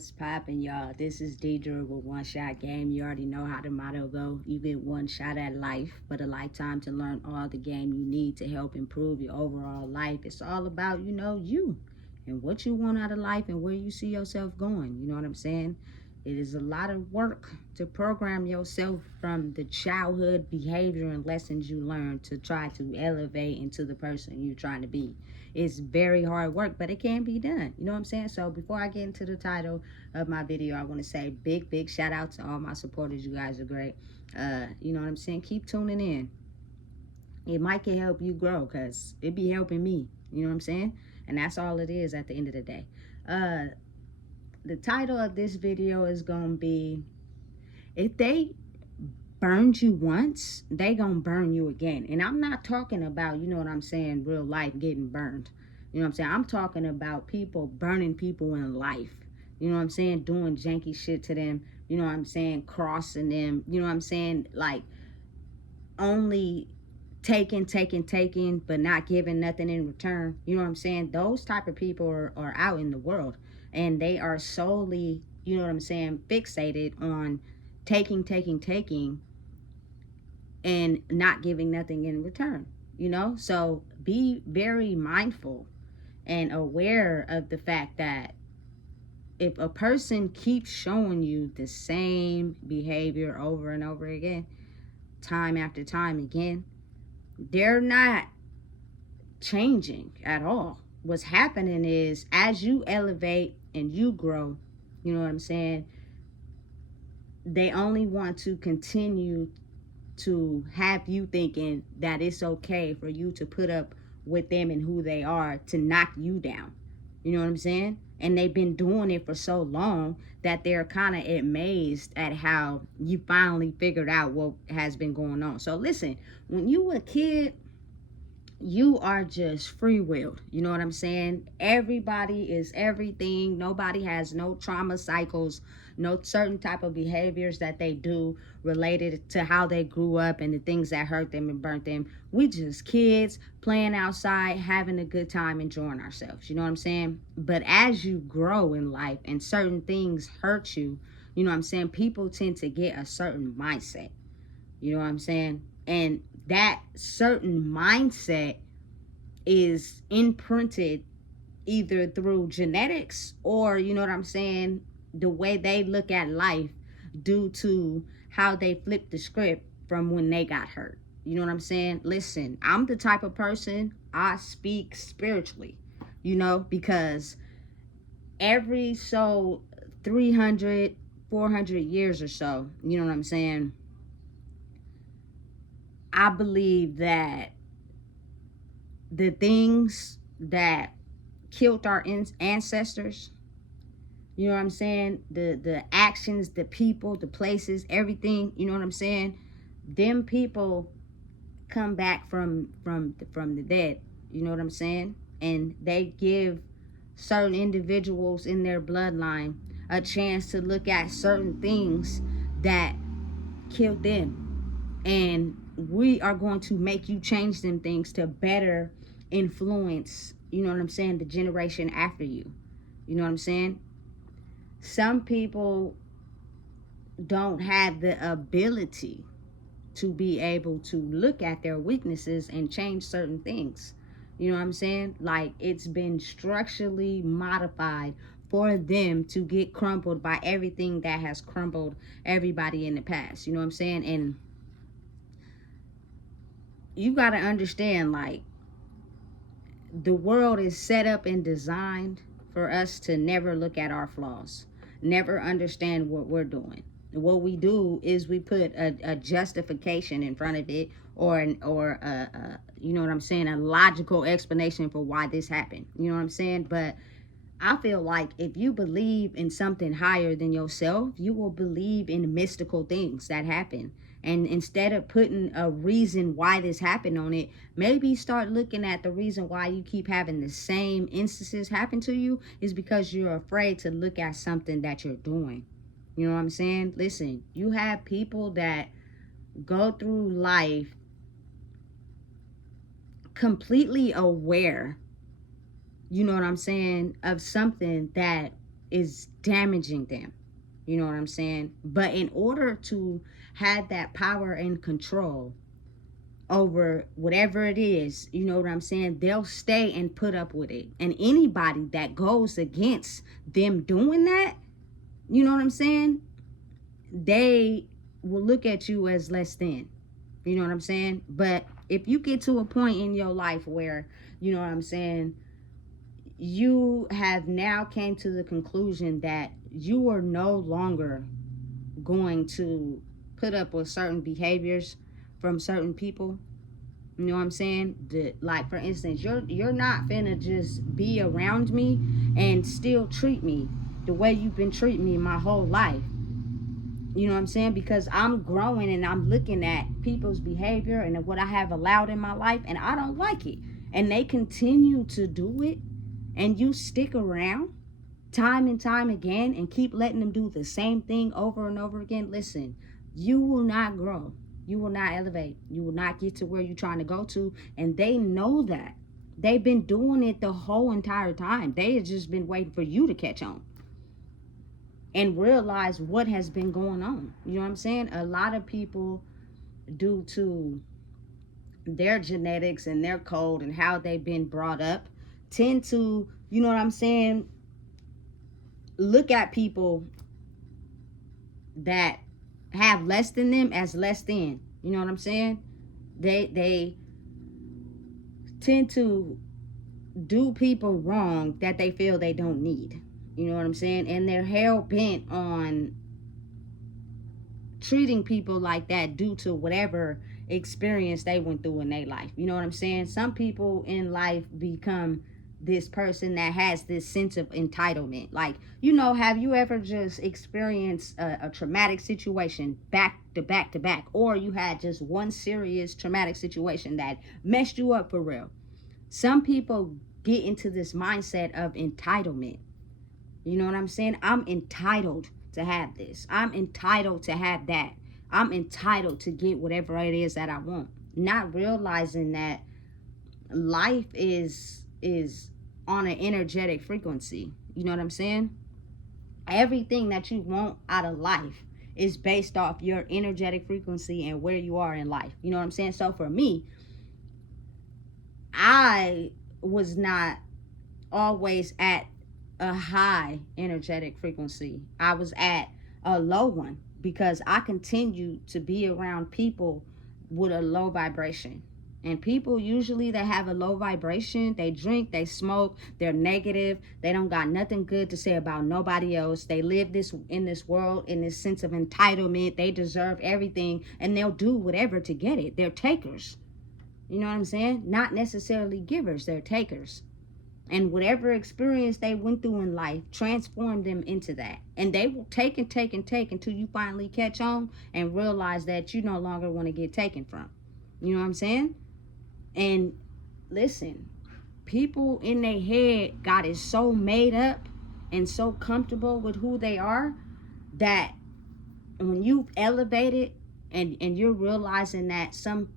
What's poppin', y'all? This is Deidre with One Shot Game. You already know how the motto go. You get one shot at life, but a lifetime to learn all the game you need to help improve your overall life. It's all about, you and what you want out of life and where you see yourself going. You know what I'm saying? It is a lot of work to program yourself from the childhood behavior and lessons you learn to try to elevate into the person you're trying to be. It's very hard work, but it can be done. You know what I'm saying? So before I get into the title of my video, I want to say big shout out to all my supporters. You guys are great. You know what I'm saying? Keep tuning in. It might can help you grow because it be helping me. You know what I'm saying? And that's all it is at the end of the day. The title of this video is going to be, if they burned you once, they gonna burn you again. And I'm not talking about, you know what I'm saying, real life getting burned. You know what I'm saying? I'm talking about people burning people in life. You know what I'm saying? Doing janky shit to them. You know what I'm saying? Crossing them. You know what I'm saying? Like, only taking, but not giving nothing in return. You know what I'm saying? Those type of people are out in the world. And they are solely, you know what I'm saying, fixated on taking, and not giving nothing in return, So be very mindful and aware of the fact that if a person keeps showing you the same behavior over and over again, time after time again, they're not changing at all. What's happening is, as you elevate and you grow, you know what I'm saying, they only want to continue to have you thinking that it's okay for you to put up with them and who they are to knock you down. You know what I'm saying? And they've been doing it for so long that they're kind of amazed at how you finally figured out what has been going on. So listen, when you were a kid, you are just free-willed. You know what I'm saying? Everybody is everything. Nobody has no trauma cycles, no certain type of behaviors that they do related to how they grew up and the things that hurt them and burnt them. We just kids playing outside, having a good time, enjoying ourselves. You know what I'm saying? But as you grow in life and certain things hurt you, you know what I'm saying, people tend to get a certain mindset. You know what I'm saying? And that certain mindset is imprinted either through genetics or, you know what I'm saying, the way they look at life due to how they flip the script from when they got hurt. You know what I'm saying? Listen, I'm the type of person, I speak spiritually, because every 300, 400 years or so, you know what I'm saying, I believe that the things that killed our ancestors, you know what I'm saying, the actions, the people, the places, everything, you know what I'm saying, them people come back from the dead, you know what I'm saying, and they give certain individuals in their bloodline a chance to look at certain things that killed them, and we are going to make you change them things to better influence, you know what I'm saying, the generation after you. You know what I'm saying? Some people don't have the ability to be able to look at their weaknesses and change certain things. You know what I'm saying? Like, it's been structurally modified for them to get crumpled by everything that has crumbled everybody in the past. You know what I'm saying? And you got to understand, like, the world is set up and designed for us to never look at our flaws, never understand what we're doing. What we do is we put a justification in front of it, or you know what I'm saying, a logical explanation for why this happened. You know what I'm saying? But I feel like if you believe in something higher than yourself, you will believe in mystical things that happen. And instead of putting a reason why this happened on it, maybe start looking at the reason why you keep having the same instances happen to you is because you're afraid to look at something that you're doing. You know what I'm saying? Listen, you have people that go through life completely aware, you know what I'm saying, of something that is damaging them. You know what I'm saying? But in order to have that power and control over whatever it is, you know what I'm saying, they'll stay and put up with it. And anybody that goes against them doing that, you know what I'm saying, they will look at you as less than. You know what I'm saying? But if you get to a point in your life where, you know what I'm saying, you have now came to the conclusion that you are no longer going to put up with certain behaviors from certain people. You know what I'm saying? Like, for instance, you're not finna just be around me and still treat me the way you've been treating me my whole life. You know what I'm saying? Because I'm growing and I'm looking at people's behavior and what I have allowed in my life, and I don't like it. And they continue to do it, and you stick around time and time again and keep letting them do the same thing over and over again. Listen, you will not grow. You will not elevate. You will not get to where you're trying to go to. And they know that. They've been doing it the whole entire time. They have just been waiting for you to catch on and realize what has been going on. You know what I'm saying? A lot of people, due to their genetics and their code and how they've been brought up, tend to, you know what I'm saying, look at people that have less than them as less than. You know what I'm saying? They tend to do people wrong that they feel they don't need. You know what I'm saying? And they're hell bent on treating people like that due to whatever experience they went through in their life. You know what I'm saying? Some people in life become this person that has this sense of entitlement. Like, you know, have you ever just experienced a traumatic situation back to back to back, or you had just one serious traumatic situation that messed you up for real? Some people get into this mindset of entitlement. You know what I'm saying? I'm entitled to have this. I'm entitled to have that. I'm entitled to get whatever it is that I want. Not realizing that life is on an energetic frequency. You know what I'm saying? Everything that you want out of life is based off your energetic frequency and where you are in life. You know what I'm saying? So for me, I was not always at a high energetic frequency. I was at a low one because I continued to be around people with a low vibration. And people usually that have a low vibration, they drink, they smoke, they're negative, they don't got nothing good to say about nobody else. They live this in this world in this sense of entitlement. They deserve everything and they'll do whatever to get it. They're takers. You know what I'm saying? Not necessarily givers, they're takers. And whatever experience they went through in life transformed them into that. And they will take and take and take until you finally catch on and realize that you no longer want to get taken from. You know what I'm saying? And listen, people in their head got it so made up and so comfortable with who they are that when you've elevated and you're realizing that some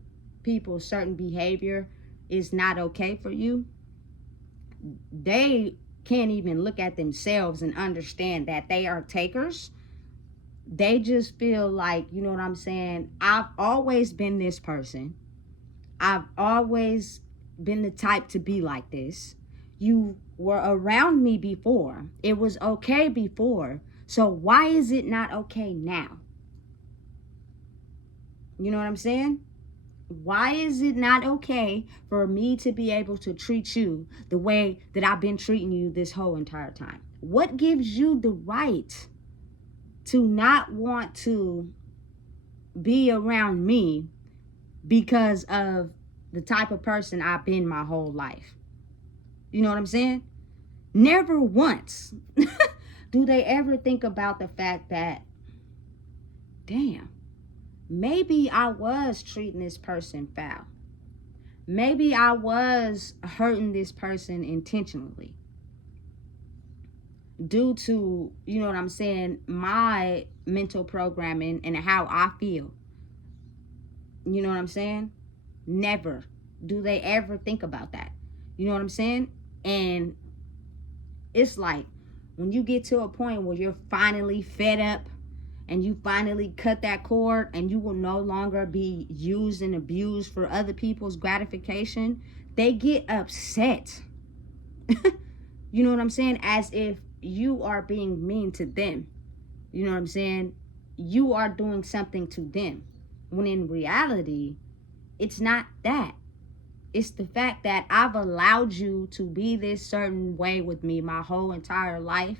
people's certain behavior is not okay for you, they can't even look at themselves and understand that they are takers. They just feel like, you know what I'm saying, I've always been this person. I've always been the type to be like this. You were around me before. It was okay before. So why is it not okay now? You know what I'm saying? Why is it not okay for me to be able to treat you the way that I've been treating you this whole entire time? What gives you the right to not want to be around me because of the type of person I've been my whole life? You know what I'm saying? Never once do they ever think about the fact that, damn, maybe I was treating this person foul. Maybe I was hurting this person intentionally due to, you know what I'm saying, my mental programming and how I feel. You know what I'm saying? Never do they ever think about that. You know what I'm saying? And it's like, when you get to a point where you're finally fed up and you finally cut that cord and you will no longer be used and abused for other people's gratification, they get upset. You know what I'm saying? As if you are being mean to them. You know what I'm saying? You are doing something to them. When in reality, it's not that. It's the fact that I've allowed you to be this certain way with me my whole entire life.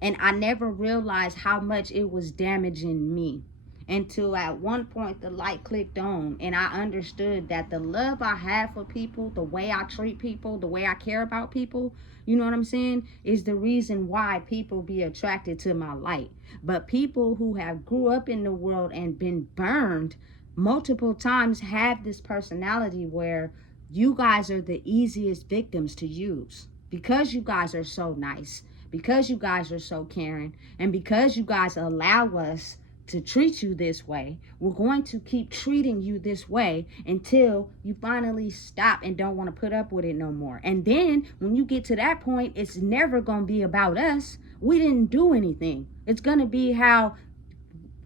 And I never realized how much it was damaging me until at one point the light clicked on and I understood that the love I have for people, the way I treat people, the way I care about people, you know what I'm saying, is the reason why people be attracted to my light. But people who have grew up in the world and been burned multiple times have this personality where you guys are the easiest victims to use because you guys are so nice, because you guys are so caring, and because you guys allow us to treat you this way. We're going to keep treating you this way until you finally stop and don't want to put up with it no more. And then when you get to that point, it's never going to be about us. We didn't do anything. It's going to be how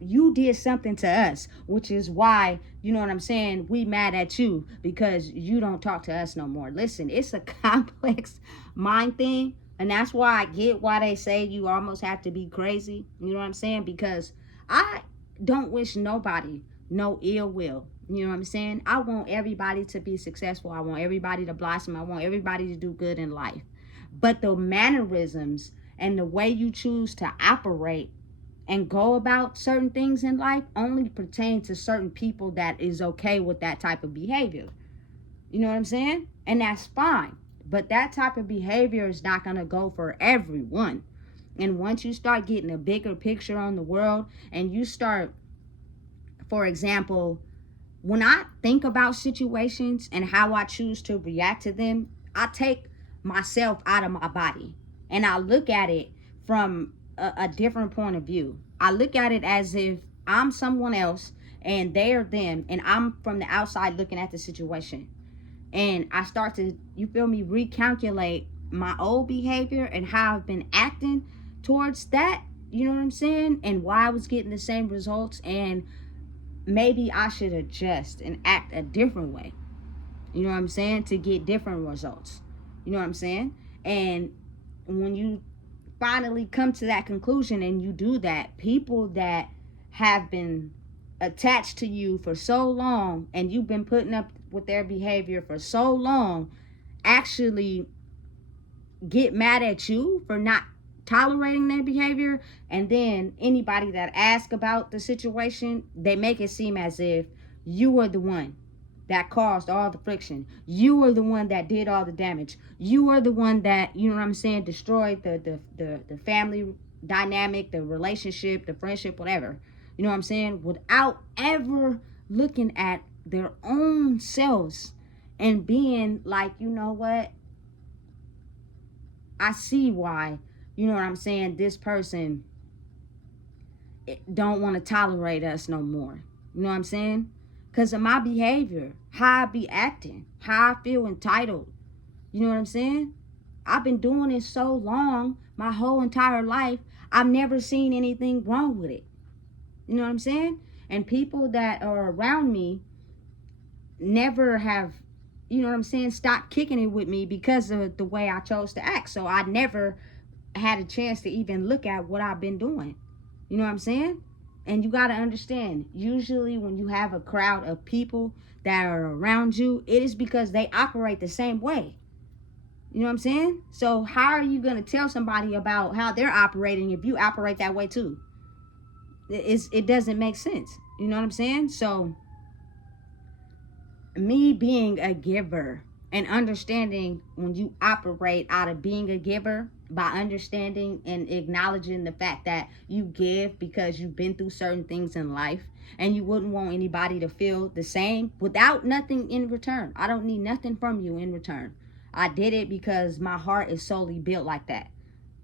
you did something to us, which is why, you know what I'm saying, we mad at you because you don't talk to us no more. Listen, it's a complex mind thing, and that's why I get why they say you almost have to be crazy. You know what I'm saying? Because I don't wish nobody no ill will. You know what I'm saying? I want everybody to be successful. I want everybody to blossom. I want everybody to do good in life. But the mannerisms and the way you choose to operate and go about certain things in life only pertain to certain people that is okay with that type of behavior. You know what I'm saying? And that's fine. But that type of behavior is not going to go for everyone. And once you start getting a bigger picture on the world and you start, for example, when I think about situations and how I choose to react to them, I take myself out of my body and I look at it from a different point of view. I look at it as if I'm someone else and they are them, and I'm from the outside looking at the situation. And I start to, you feel me, recalculate my old behavior and how I've been acting towards that, you know what I'm saying, and why I was getting the same results, and maybe I should adjust and act a different way, you know what I'm saying, to get different results, you know what I'm saying. And when you finally come to that conclusion and you do that, people that have been attached to you for so long and you've been putting up with their behavior for so long actually get mad at you for not tolerating their behavior. And then anybody that asks about the situation, they make it seem as if you were the one that caused all the friction. You were the one that did all the damage. You were the one that, you know what I'm saying, destroyed the family dynamic, the relationship, the friendship, whatever. You know what I'm saying? Without ever looking at their own selves and being like, you know what? I see why, you know what I'm saying, this person don't want to tolerate us no more. You know what I'm saying? Because of my behavior, how I be acting, how I feel entitled. You know what I'm saying? I've been doing it so long, my whole entire life, I've never seen anything wrong with it. You know what I'm saying? And people that are around me never have, you know what I'm saying, stopped kicking it with me because of the way I chose to act. So I never had a chance to even look at what I've been doing. You know what I'm saying? And you got to understand, usually when you have a crowd of people that are around you, it is because they operate the same way. You know what I'm saying? So how are you going to tell somebody about how they're operating if you operate that way too? It doesn't make sense. You know what I'm saying? So me being a giver and understanding when you operate out of being a giver, by understanding and acknowledging the fact that you give because you've been through certain things in life and you wouldn't want anybody to feel the same without nothing in return. I don't need nothing from you in return. I did it because my heart is solely built like that.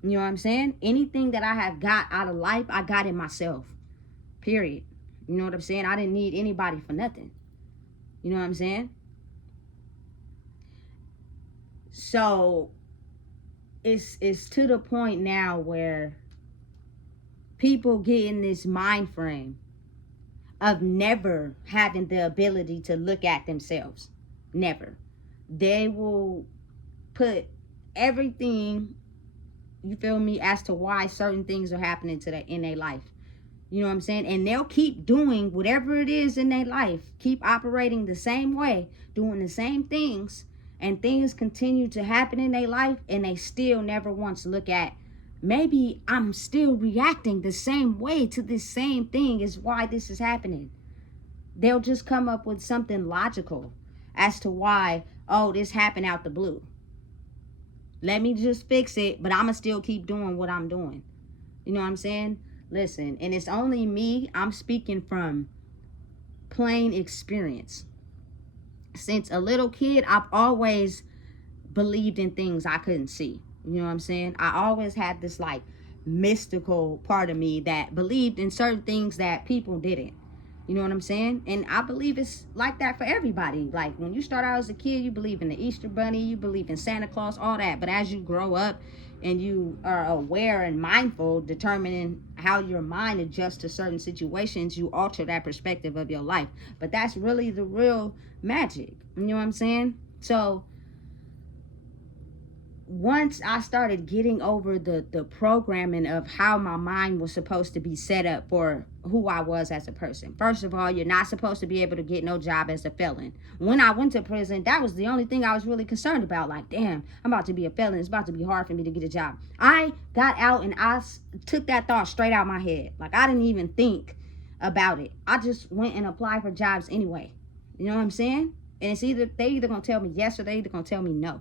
You know what I'm saying? Anything that I have got out of life, I got in myself. Period. You know what I'm saying? I didn't need anybody for nothing. You know what I'm saying? So it's to the point now where people get in this mind frame of never having the ability to look at themselves. Never. They will put everything, you feel me, as to why certain things are happening in their life. You know what I'm saying? And they'll keep doing whatever it is in their life, keep operating the same way, doing the same things, and things continue to happen in their life, and they still never once look at, maybe I'm still reacting the same way to this same thing is why this is happening. They'll just come up with something logical as to why, oh, this happened out the blue. Let me just fix it, but I'ma still keep doing what I'm doing. You know what I'm saying? Listen, and it's only me. I'm speaking from plain experience. Since a little kid, I've always believed in things I couldn't see. You know what I'm saying? I always had this like mystical part of me that believed in certain things that people didn't. You know what I'm saying? And I believe it's like that for everybody. Like when you start out as a kid, you believe in the Easter Bunny, you believe in Santa Claus, all that. But as you grow up and you are aware and mindful, determining how your mind adjusts to certain situations, you alter that perspective of your life. But that's really the real magic. You know what I'm saying? So once I started getting over the programming of how my mind was supposed to be set up for who I was as a person. First of all, you're not supposed to be able to get no job as a felon. When I went to prison, that was the only thing I was really concerned about. Like, damn, I'm about to be a felon. It's about to be hard for me to get a job. I got out and I took that thought straight out my head. Like, I didn't even think about it. I just went and applied for jobs anyway. You know what I'm saying? And it's they either gonna tell me yes or they either gonna tell me no.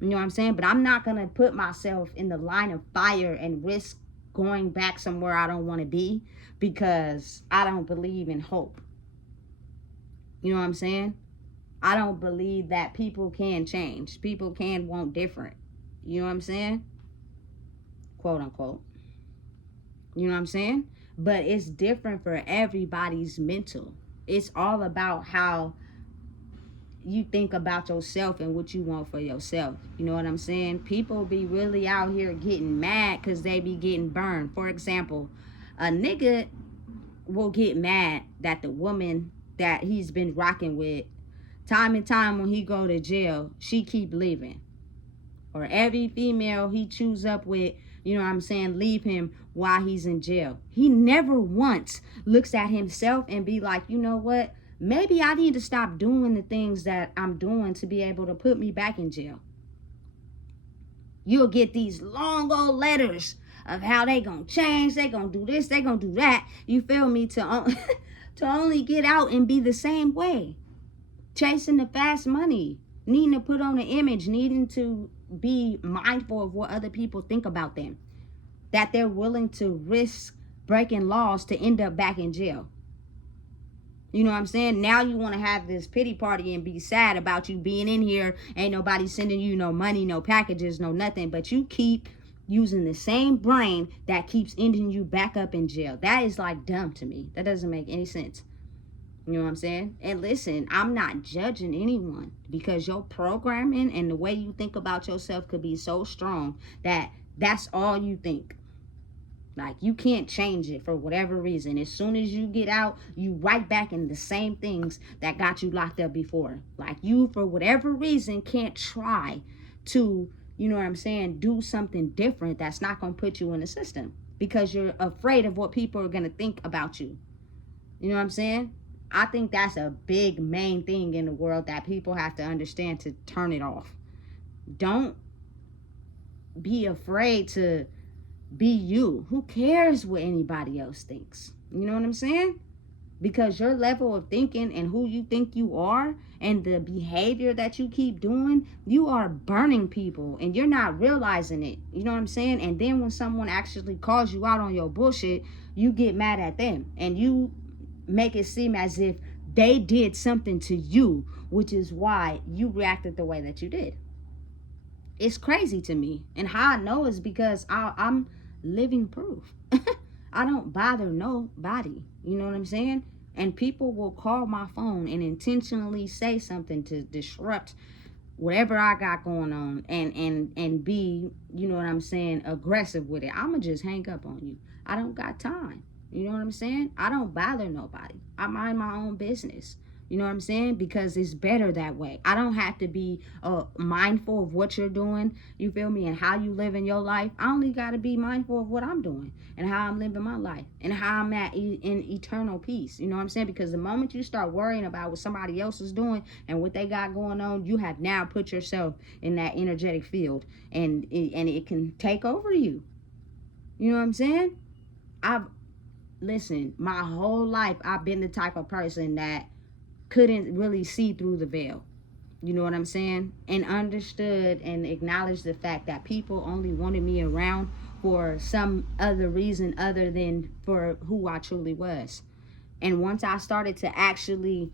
You know what I'm saying? But I'm not going to put myself in the line of fire and risk going back somewhere I don't want to be because I don't believe in hope. You know what I'm saying? I don't believe that people can change. People can want different. You know what I'm saying? Quote unquote. You know what I'm saying? But it's different for everybody's mental. It's all about how you think about yourself and what you want for yourself. You know what I'm saying? People be really out here getting mad because they be getting burned. For example, a nigga will get mad that the woman that he's been rocking with, time and time when he go to jail, she keep leaving. Or every female he chews up with, you know what I'm saying, leave him while he's in jail. He never once looks at himself and be like, you know what? Maybe I need to stop doing the things that I'm doing to be able to put me back in jail. You'll get these long old letters of how they gonna change, they gonna do this, they gonna do that. You feel me? To only get out and be the same way. Chasing the fast money. Needing to put on an image. Needing to be mindful of what other people think about them. That they're willing to risk breaking laws to end up back in jail. You know what I'm saying? Now you want to have this pity party and be sad about you being in here. Ain't nobody sending you no money, no packages, no nothing. But you keep using the same brain that keeps ending you back up in jail. That is like dumb to me. That doesn't make any sense. You know what I'm saying? And listen, I'm not judging anyone because your programming and the way you think about yourself could be so strong that that's all you think. Like, you can't change it for whatever reason. As soon as you get out, you right back in the same things that got you locked up before. Like, you, for whatever reason, can't try to, you know what I'm saying, do something different that's not going to put you in the system because you're afraid of what people are going to think about you. You know what I'm saying? I think that's a big main thing in the world that people have to understand to turn it off. Don't be afraid to be you. Who cares what anybody else thinks? You know what I'm saying? Because your level of thinking and who you think you are and the behavior that you keep doing, you are burning people and you're not realizing it. You know what I'm saying? And then when someone actually calls you out on your bullshit, you get mad at them and you make it seem as if they did something to you, which is why you reacted the way that you did. It's crazy to me. And how I know is because I'm living proof. I don't bother nobody. You know what I'm saying? And people will call my phone and intentionally say something to disrupt whatever I got going on and be, you know what I'm saying, aggressive with it, I'ma just hang up on you. I don't got time. You know what I'm saying? I don't bother nobody. I mind my own business. You know what I'm saying? Because it's better that way. I don't have to be mindful of what you're doing, you feel me, and how you live in your life. I only got to be mindful of what I'm doing and how I'm living my life and how I'm at in eternal peace. You know what I'm saying? Because the moment you start worrying about what somebody else is doing and what they got going on, you have now put yourself in that energetic field, and it can take over you. You know what I'm saying? Listen, my whole life I've been the type of person that couldn't really see through the veil. You know what I'm saying? And understood and acknowledged the fact that people only wanted me around for some other reason other than for who I truly was. And once I started to actually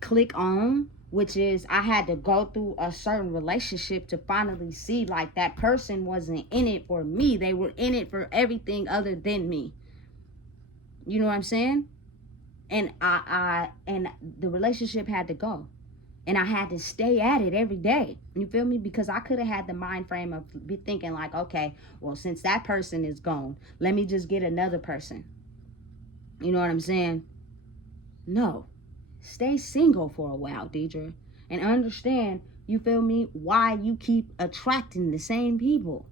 click on, which is I had to go through a certain relationship to finally see like that person wasn't in it for me. They were in it for everything other than me. You know what I'm saying? And and the relationship had to go. And I had to stay at it every day. You feel me? Because I could have had the mind frame of be thinking like, okay, well, since that person is gone, let me just get another person. You know what I'm saying? No. Stay single for a while, Deidre. And understand, you feel me, why you keep attracting the same people.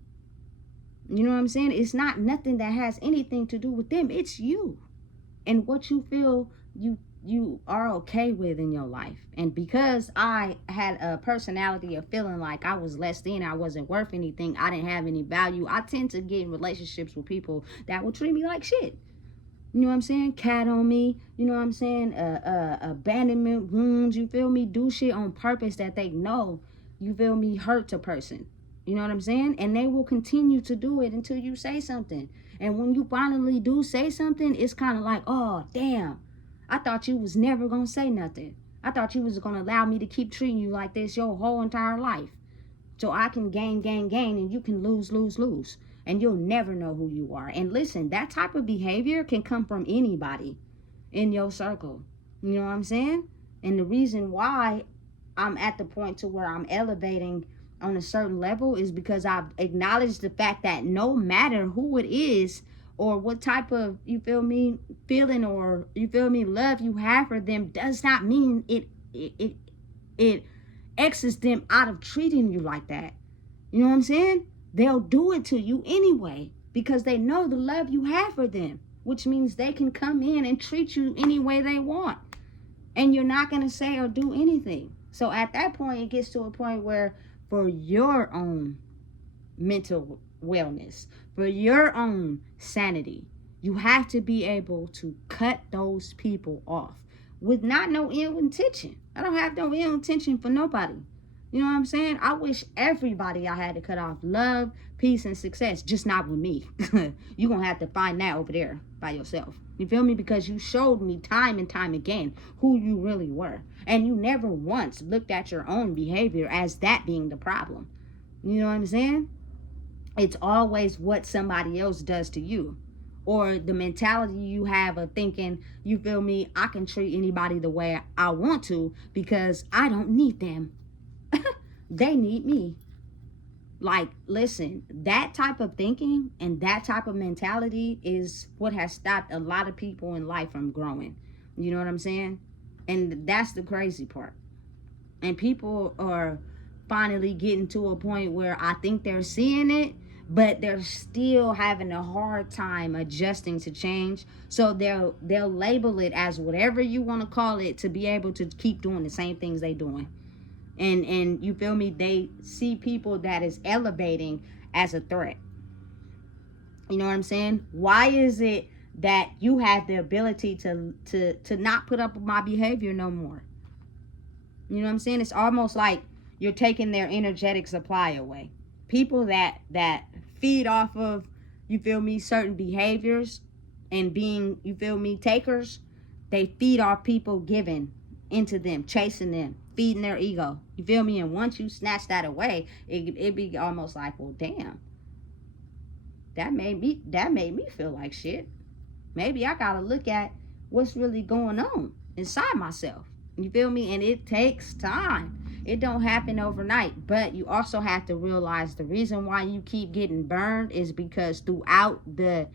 You know what I'm saying? It's not nothing that has anything to do with them. It's you. And what you feel you are okay with in your life. And because I had a personality of feeling like I was less than, I wasn't worth anything, I didn't have any value, I tend to get in relationships with people that will treat me like shit. You know what I'm saying? Cat on me. You know what I'm saying? Abandonment wounds. You feel me? Do shit on purpose that they know, you feel me, hurts a person. You know what I'm saying? And they will continue to do it until you say something. And when you finally do say something, it's kind of like, oh, damn. I thought you was never going to say nothing. I thought you was going to allow me to keep treating you like this your whole entire life. So I can gain, and you can lose. And you'll never know who you are. And listen, that type of behavior can come from anybody in your circle. You know what I'm saying? And the reason why I'm at the point to where I'm elevating on a certain level is because I've acknowledged the fact that no matter who it is or what type of, you feel me, feeling or, you feel me, love you have for them does not mean it exes them out of treating you like that. You know what I'm saying? They'll do it to you anyway because they know the love you have for them, which means they can come in and treat you any way they want. And you're not going to say or do anything. So at that point, it gets to a point where for your own mental wellness, for your own sanity, you have to be able to cut those people off with not no ill intention. I don't have no ill intention for nobody. You know what I'm saying? I wish everybody I had to cut off love, peace, and success, just not with me. You're going to have to find that over there by yourself. You feel me? Because you showed me time and time again who you really were. And you never once looked at your own behavior as that being the problem. You know what I'm saying? It's always what somebody else does to you. Or the mentality you have of thinking, you feel me, I can treat anybody the way I want to because I don't need them. They need me. Like, listen, that type of thinking and that type of mentality is what has stopped a lot of people in life from growing. You know what I'm saying? And that's the crazy part. And people are finally getting to a point where I think they're seeing it, but they're still having a hard time adjusting to change. So they'll label it as whatever you want to call it to be able to keep doing the same things they doing. And you feel me, they see people that is elevating as a threat. You know what I'm saying? Why is it that you have the ability to not put up with my behavior no more? You know what I'm saying? It's almost like you're taking their energetic supply away. People that feed off of, you feel me, certain behaviors and being, you feel me, takers, they feed off people giving into them, chasing them, feeding their ego. You feel me? And once you snatch that away, it be almost like, well, damn, that made me feel like shit. Maybe I gotta look at what's really going on inside myself. You feel me? And it takes time. It don't happen overnight. But you also have to realize the reason why you keep getting burned is because throughout the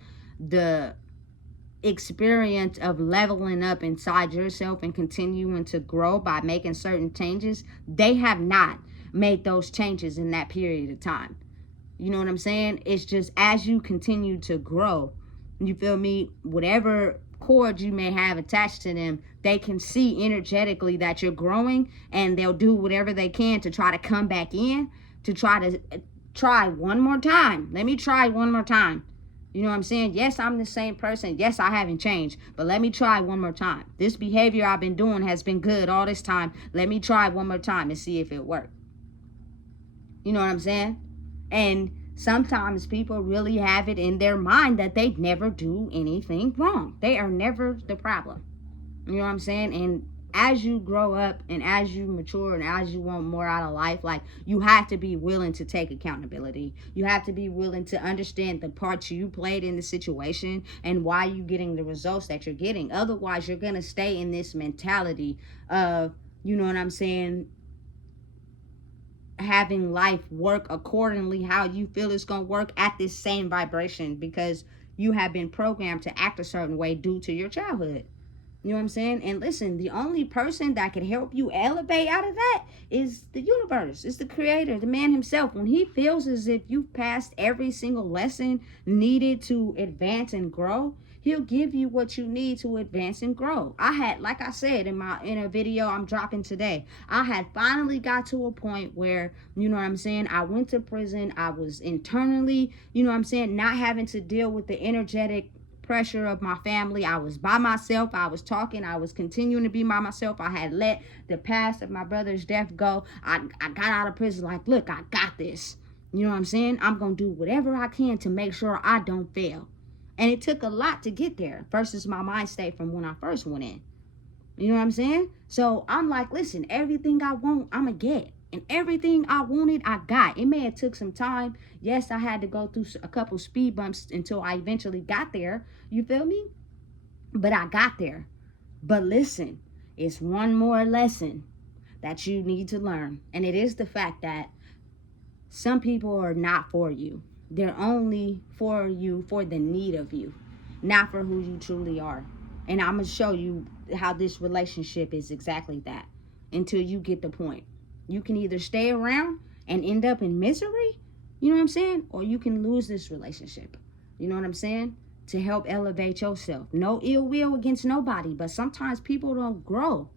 experience of leveling up inside yourself and continuing to grow by making certain changes, they have not made those changes in that period of time. You know what I'm saying? It's just as you continue to grow, you feel me, whatever cords you may have attached to them, they can see energetically that you're growing, and they'll do whatever they can to try to come back in, to try one more time. Let me try one more time. You know what I'm saying? Yes, I'm the same person. Yes, I haven't changed. But let me try one more time. This behavior I've been doing has been good all this time. Let me try one more time and see if it works. You know what I'm saying? And sometimes people really have it in their mind that they never do anything wrong. They are never the problem. You know what I'm saying? And as you grow up and as you mature and as you want more out of life, like, you have to be willing to take accountability. You have to be willing to understand the parts you played in the situation and why you're getting the results that you're getting. Otherwise, you're going to stay in this mentality of, you know what I'm saying, having life work accordingly how you feel it's going to work at this same vibration, because you have been programmed to act a certain way due to your childhood. You know what I'm saying? And listen, the only person that can help you elevate out of that is the universe. It's the creator, the man himself. When he feels as if you've passed every single lesson needed to advance and grow, he'll give you what you need to advance and grow. I had, like I said in a video I'm dropping today, I had finally got to a point where, you know what I'm saying, I went to prison. I was internally, you know what I'm saying, not having to deal with the energetic pressure of my family. I was by myself. I was talking. I was continuing to be by myself. I had let the past of my brother's death go. I got out of prison like, look, I got this. You know what I'm saying? I'm going to do whatever I can to make sure I don't fail. And it took a lot to get there versus my mind state from when I first went in. You know what I'm saying? So I'm like, listen, everything I want, I'm going to get. And everything I wanted, I got. It may have took some time. Yes, I had to go through a couple speed bumps until I eventually got there. You feel me? But I got there. But listen, it's one more lesson that you need to learn. And it is the fact that some people are not for you. They're only for you for the need of you, not for who you truly are. And I'm going to show you how this relationship is exactly that until you get the point. You can either stay around and end up in misery, you know what I'm saying? Or you can lose this relationship, you know what I'm saying? To help elevate yourself. No ill will against nobody, but sometimes people don't grow.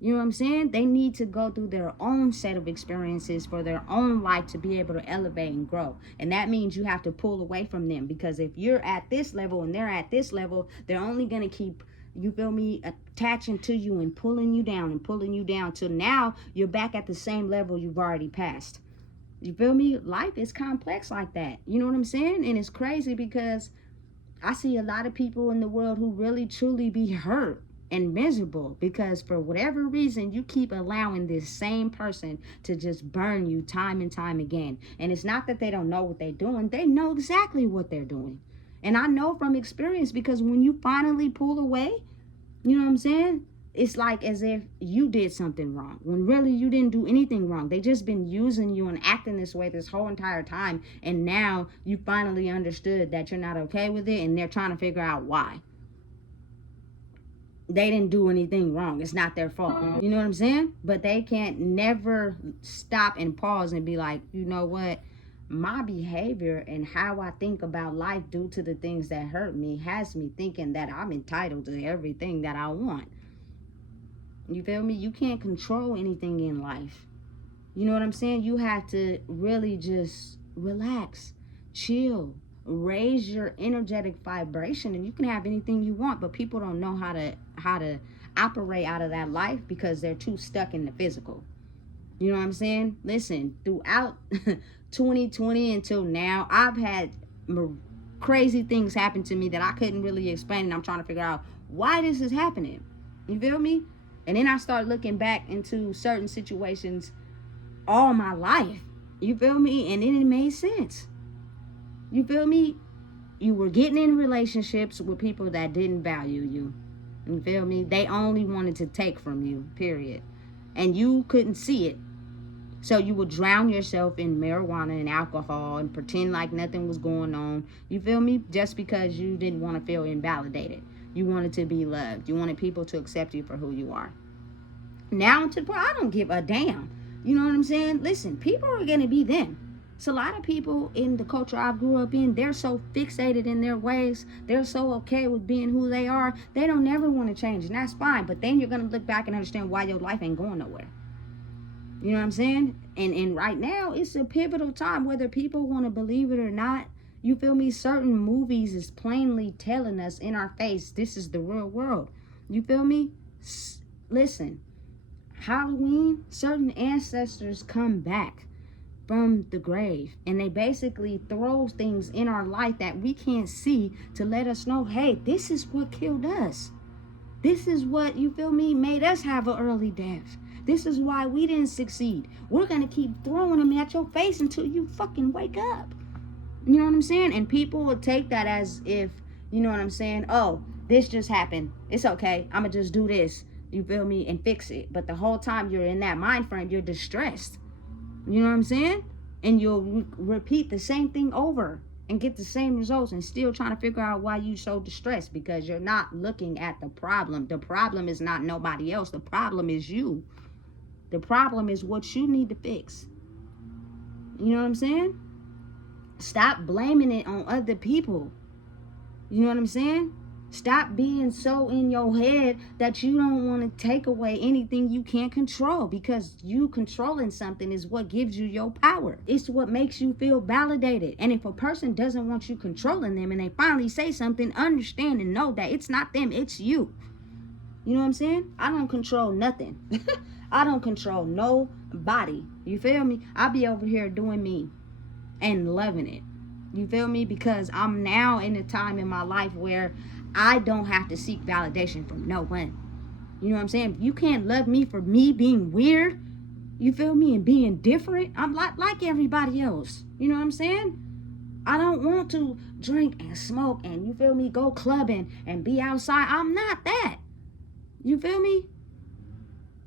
You know what I'm saying? They need to go through their own set of experiences for their own life to be able to elevate and grow. And that means you have to pull away from them, because if you're at this level and they're at this level, they're only going to keep, you feel me, attaching to you and pulling you down till now you're back at the same level you've already passed. You feel me? Life is complex like that. You know what I'm saying? And it's crazy because I see a lot of people in the world who really truly be hurt and miserable because for whatever reason you keep allowing this same person to just burn you time and time again. And it's not that they don't know what they're doing. They know exactly what they're doing. And I know from experience, because when you finally pull away, you know what I'm saying, it's like as if you did something wrong when really you didn't do anything wrong. They just been using you and acting this way this whole entire time, and now you finally understood that you're not okay with it, and they're trying to figure out why. They didn't do anything wrong. It's not their fault. You know what I'm saying? But they can't never stop and pause and be like, you know what? My behavior and how I think about life due to the things that hurt me has me thinking that I'm entitled to everything that I want. You feel me? You can't control anything in life. You know what I'm saying? You have to really just relax, chill, raise your energetic vibration, and you can have anything you want, but people don't know how to operate out of that life because they're too stuck in the physical. You know what I'm saying? Listen, throughout 2020 until now, I've had crazy things happen to me that I couldn't really explain, and I'm trying to figure out why this is happening. You feel me? And then I start looking back into certain situations all my life. You feel me? And then it made sense. You feel me? You were getting in relationships with people that didn't value you. You feel me? They only wanted to take from you, period. And you couldn't see it. So you would drown yourself in marijuana and alcohol and pretend like nothing was going on. You feel me? Just because you didn't want to feel invalidated. You wanted to be loved. You wanted people to accept you for who you are. Now to the point, I don't give a damn. You know what I'm saying? Listen, people are going to be them. So a lot of people in the culture I grew up in, they're so fixated in their ways. They're so okay with being who they are. They don't never want to change, and that's fine. But then you're going to look back and understand why your life ain't going nowhere. You know what I'm saying? And right now, it's a pivotal time, whether people want to believe it or not. You feel me? Certain movies is plainly telling us in our face, this is the real world. You feel me? Listen, Halloween, certain ancestors come back from the grave, and they basically throw things in our life that we can't see to let us know, hey, this is what killed us. This is what, you feel me, made us have an early death. This is why we didn't succeed. We're going to keep throwing them at your face until you fucking wake up. You know what I'm saying? And people will take that as if, you know what I'm saying, oh, this just happened. It's okay. I'm going to just do this, you feel me, and fix it. But the whole time you're in that mind frame, you're distressed. You know what I'm saying? And you'll repeat the same thing over and get the same results and still trying to figure out why you're so distressed, because you're not looking at the problem. The problem is not nobody else. The problem is you. The problem is what you need to fix. You know what I'm saying? Stop blaming it on other people. You know what I'm saying? Stop being so in your head that you don't want to take away anything you can't control, because you controlling something is what gives you your power. It's what makes you feel validated. And if a person doesn't want you controlling them and they finally say something, understand and know that it's not them, it's you. You know what I'm saying? I don't control nothing. I don't control nobody. You feel me? I be over here doing me and loving it. You feel me? Because I'm now in a time in my life where I don't have to seek validation from no one. You know what I'm saying? You can't love me for me being weird. You feel me? And being different. I'm like everybody else. You know what I'm saying? I don't want to drink and smoke and, you feel me, go clubbing and be outside. I'm not that. You feel me?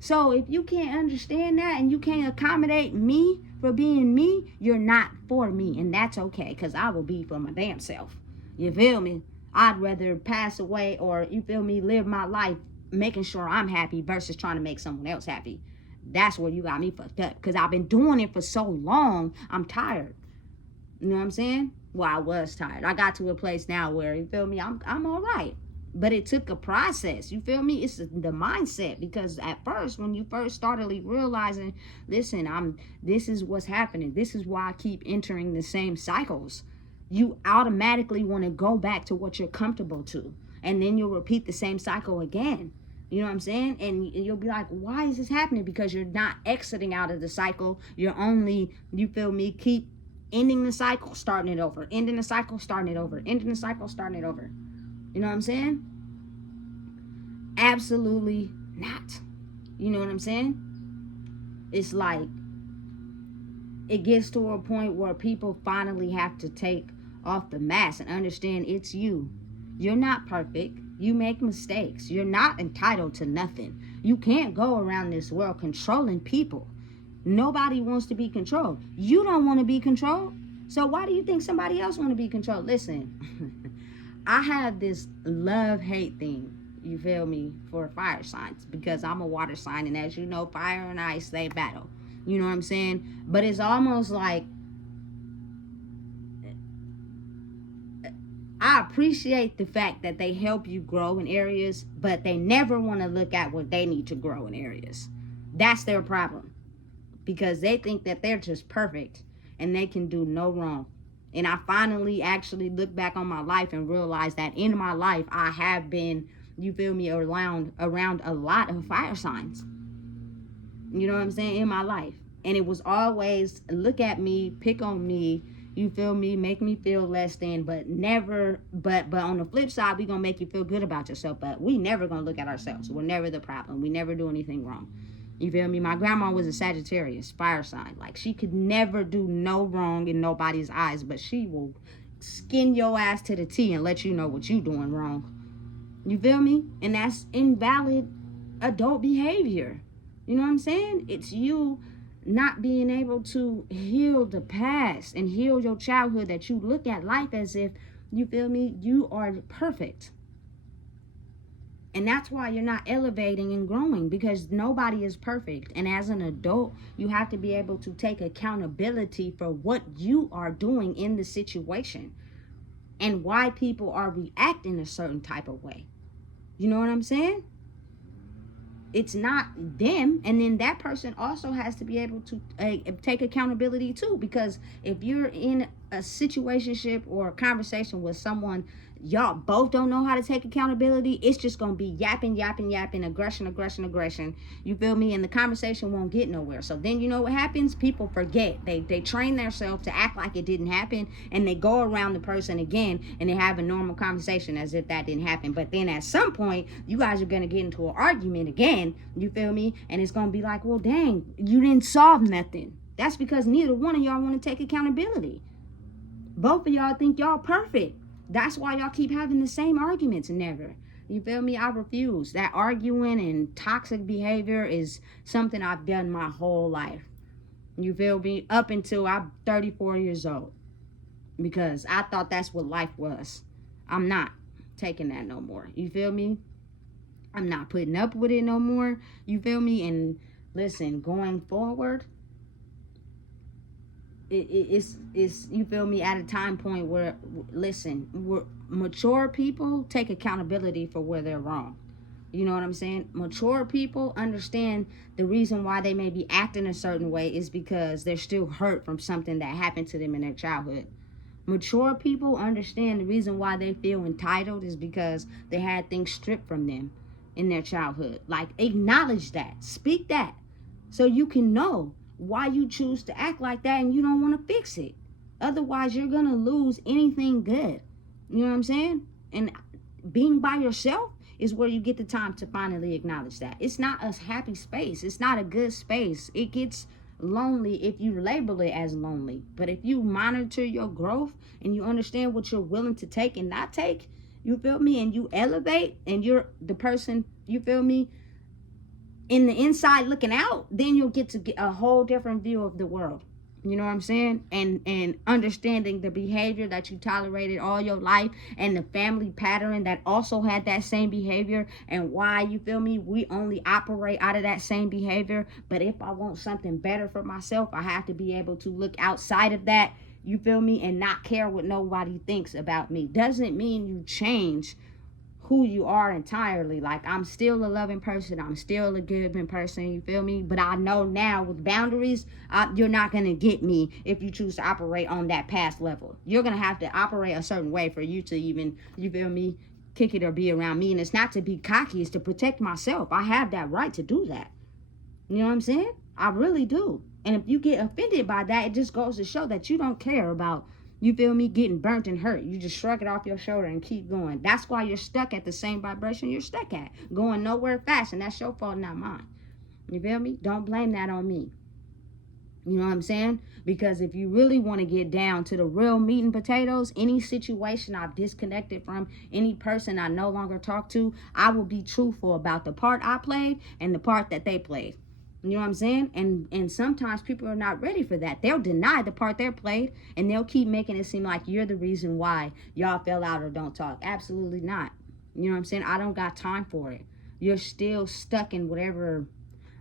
So if you can't understand that and you can't accommodate me for being me, you're not for me. And that's okay, because I will be for my damn self. You feel me? I'd rather pass away or, you feel me, live my life making sure I'm happy versus trying to make someone else happy. That's where you got me fucked up, because I've been doing it for so long, I'm tired. You know what I'm saying? Well, I was tired. I got to a place now where, you feel me, I'm all right. But it took a process. You feel me? It's the mindset. Because at first, when you first started realizing, listen, this is what's happening. This is why I keep entering the same cycles. You automatically want to go back to what you're comfortable to. And then you'll repeat the same cycle again. You know what I'm saying? And you'll be like, why is this happening? Because you're not exiting out of the cycle. You're only, you feel me, keep ending the cycle, starting it over. Ending the cycle, starting it over. Ending the cycle, starting it over. You know what I'm saying? Absolutely not. You know what I'm saying? It's like, it gets to a point where people finally have to take off the mask and understand it's you. You're not perfect. You make mistakes. You're not entitled to nothing. You can't go around this world controlling people. Nobody wants to be controlled. You don't want to be controlled. So why do you think somebody else want to be controlled? Listen, I have this love-hate thing, you feel me, for fire signs, because I'm a water sign, and as you know, fire and ice, they battle. You know what I'm saying? But it's almost like I appreciate the fact that they help you grow in areas, but they never want to look at what they need to grow in areas. That's their problem, because they think that they're just perfect and they can do no wrong. And I finally actually look back on my life and realize that in my life, I have been, you feel me, around a lot of fire signs. You know what I'm saying? In my life. And it was always, look at me, pick on me, you feel me, make me feel less than, but never, but on the flip side, we gonna make you feel good about yourself, but we never gonna look at ourselves. We're never the problem. We never do anything wrong. You feel me? My grandma was a Sagittarius, fire sign. Like, she could never do no wrong in nobody's eyes, but she will skin your ass to the T and let you know what you doing wrong. You feel me? And that's invalid adult behavior. You know what I'm saying? It's you not being able to heal the past and heal your childhood, that you look at life as if, you feel me, you are perfect. And that's why you're not elevating and growing, because nobody is perfect. And as an adult, you have to be able to take accountability for what you are doing in the situation and why people are reacting a certain type of way. You know what I'm saying? It's not them. And then that person also has to be able to take accountability too, because if you're in a situationship or a conversation with someone, y'all both don't know how to take accountability, it's just gonna be yapping, aggression. You feel me? And the conversation won't get nowhere. So then you know what happens? People forget. They train themselves to act like it didn't happen, and they go around the person again and they have a normal conversation as if that didn't happen. But then at some point, you guys are gonna get into an argument again, you feel me? And it's gonna be like, well, dang, you didn't solve nothing. That's because neither one of y'all want to take accountability. Both of y'all think y'all perfect. That's why y'all keep having the same arguments never. You feel me? I refuse. That arguing and toxic behavior is something I've done my whole life. You feel me? Up until I'm 34 years old. Because I thought that's what life was. I'm not taking that no more. You feel me? I'm not putting up with it no more. You feel me? And listen, going forward, it's you feel me, at a time point where, listen, mature people take accountability for where they're wrong. You know what I'm saying? Mature people understand the reason why they may be acting a certain way is because they're still hurt from something that happened to them in their childhood. Mature people understand the reason why they feel entitled is because they had things stripped from them in their childhood. Like, acknowledge that, speak that, so you can know why you choose to act like that and you don't want to fix it. Otherwise, you're going to lose anything good. You know what I'm saying? And being by yourself is where you get the time to finally acknowledge that. It's not a happy space. It's not a good space. It gets lonely if you label it as lonely. But if you monitor your growth and you understand what you're willing to take and not take, you feel me, and you elevate and you're the person, you feel me, in the inside looking out, then you'll get to get a whole different view of the world. You know what I'm saying? And understanding the behavior that you tolerated all your life and the family pattern that also had that same behavior, and why, you feel me, we only operate out of that same behavior. But if I want something better for myself, I have to be able to look outside of that, you feel me, and not care what nobody thinks about me. Doesn't mean you change who you are entirely. Like, I'm still a loving person, I'm still a giving person, you feel me? But I know now with boundaries, you're not going to get me if you choose to operate on that past level. You're going to have to operate a certain way for you to even, you feel me, kick it or be around me. And it's not to be cocky, it's to protect myself. I have that right to do that. You know what I'm saying? I really do. And if you get offended by that, it just goes to show that you don't care about, you feel me, getting burnt and hurt. You just shrug it off your shoulder and keep going. That's why you're stuck at the same vibration you're stuck at, going nowhere fast. And that's your fault, not mine. You feel me? Don't blame that on me. You know what I'm saying? Because if you really want to get down to the real meat and potatoes, any situation I've disconnected from, any person I no longer talk to, I will be truthful about the part I played and the part that they played. You know what I'm saying? And sometimes people are not ready for that. They'll deny the part they played, and they'll keep making it seem like you're the reason why y'all fell out or don't talk. Absolutely not. You know what I'm saying? I don't got time for it. You're still stuck in whatever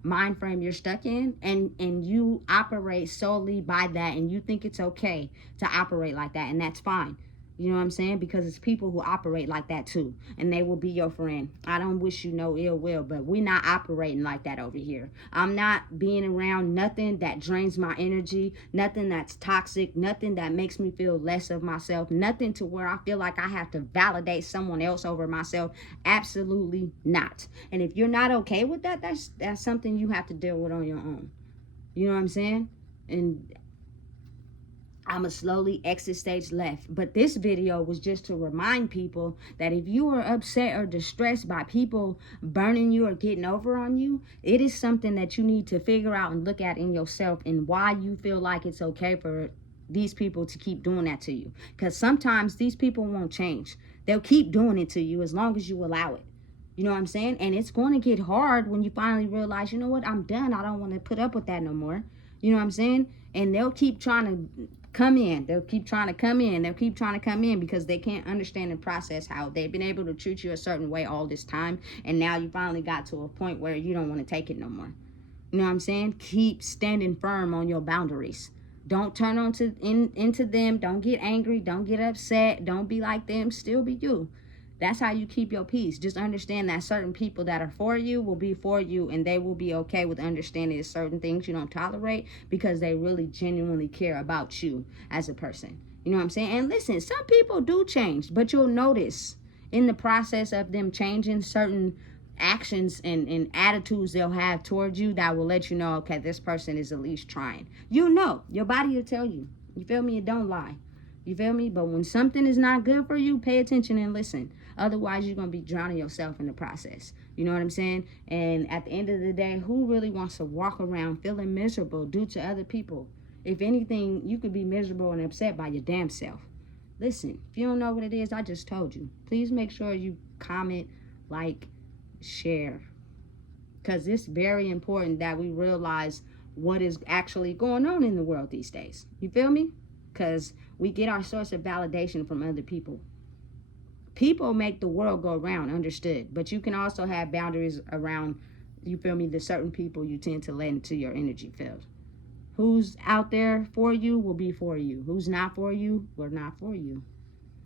mind frame you're stuck in, and you operate solely by that, and you think it's okay to operate like that, and that's fine. You know what I'm saying? Because it's people who operate like that too, and they will be your friend. I don't wish you no ill will, but we're not operating like that over here. I'm not being around nothing that drains my energy, nothing that's toxic, nothing that makes me feel less of myself, nothing to where I feel like I have to validate someone else over myself. Absolutely not. And if you're not okay with that, that's something you have to deal with on your own. You know what I'm saying? And I'ma slowly exit stage left. But this video was just to remind people that if you are upset or distressed by people burning you or getting over on you, it is something that you need to figure out and look at in yourself, and why you feel like it's okay for these people to keep doing that to you. Because sometimes these people won't change. They'll keep doing it to you as long as you allow it. You know what I'm saying? And it's going to get hard when you finally realize, you know what, I'm done. I don't want to put up with that no more. You know what I'm saying? And they'll keep trying to come in. They'll keep trying to come in. They'll keep trying to come in because they can't understand and process how they've been able to treat you a certain way all this time. And now you finally got to a point where you don't want to take it no more. You know what I'm saying? Keep standing firm on your boundaries. Don't turn into them. Don't get angry. Don't get upset. Don't be like them. Still be you. That's how you keep your peace. Just understand that certain people that are for you will be for you, and they will be okay with understanding certain things you don't tolerate because they really genuinely care about you as a person. You know what I'm saying? And listen, some people do change, but you'll notice in the process of them changing certain actions and attitudes they'll have towards you that will let you know, okay, this person is at least trying. You know, your body will tell you. You feel me? It don't lie. You feel me? But when something is not good for you, pay attention and listen. Otherwise, you're going to be drowning yourself in the process. You know what I'm saying? And at the end of the day, who really wants to walk around feeling miserable due to other people? If anything, you could be miserable and upset by your damn self. Listen, if you don't know what it is, I just told you. Please make sure you comment, like, share. Because it's very important that we realize what is actually going on in the world these days. You feel me? Because we get our source of validation from other people. People make the world go round, understood. But you can also have boundaries around, you feel me, the certain people you tend to let into your energy field. Who's out there for you will be for you. Who's not for you will not for you.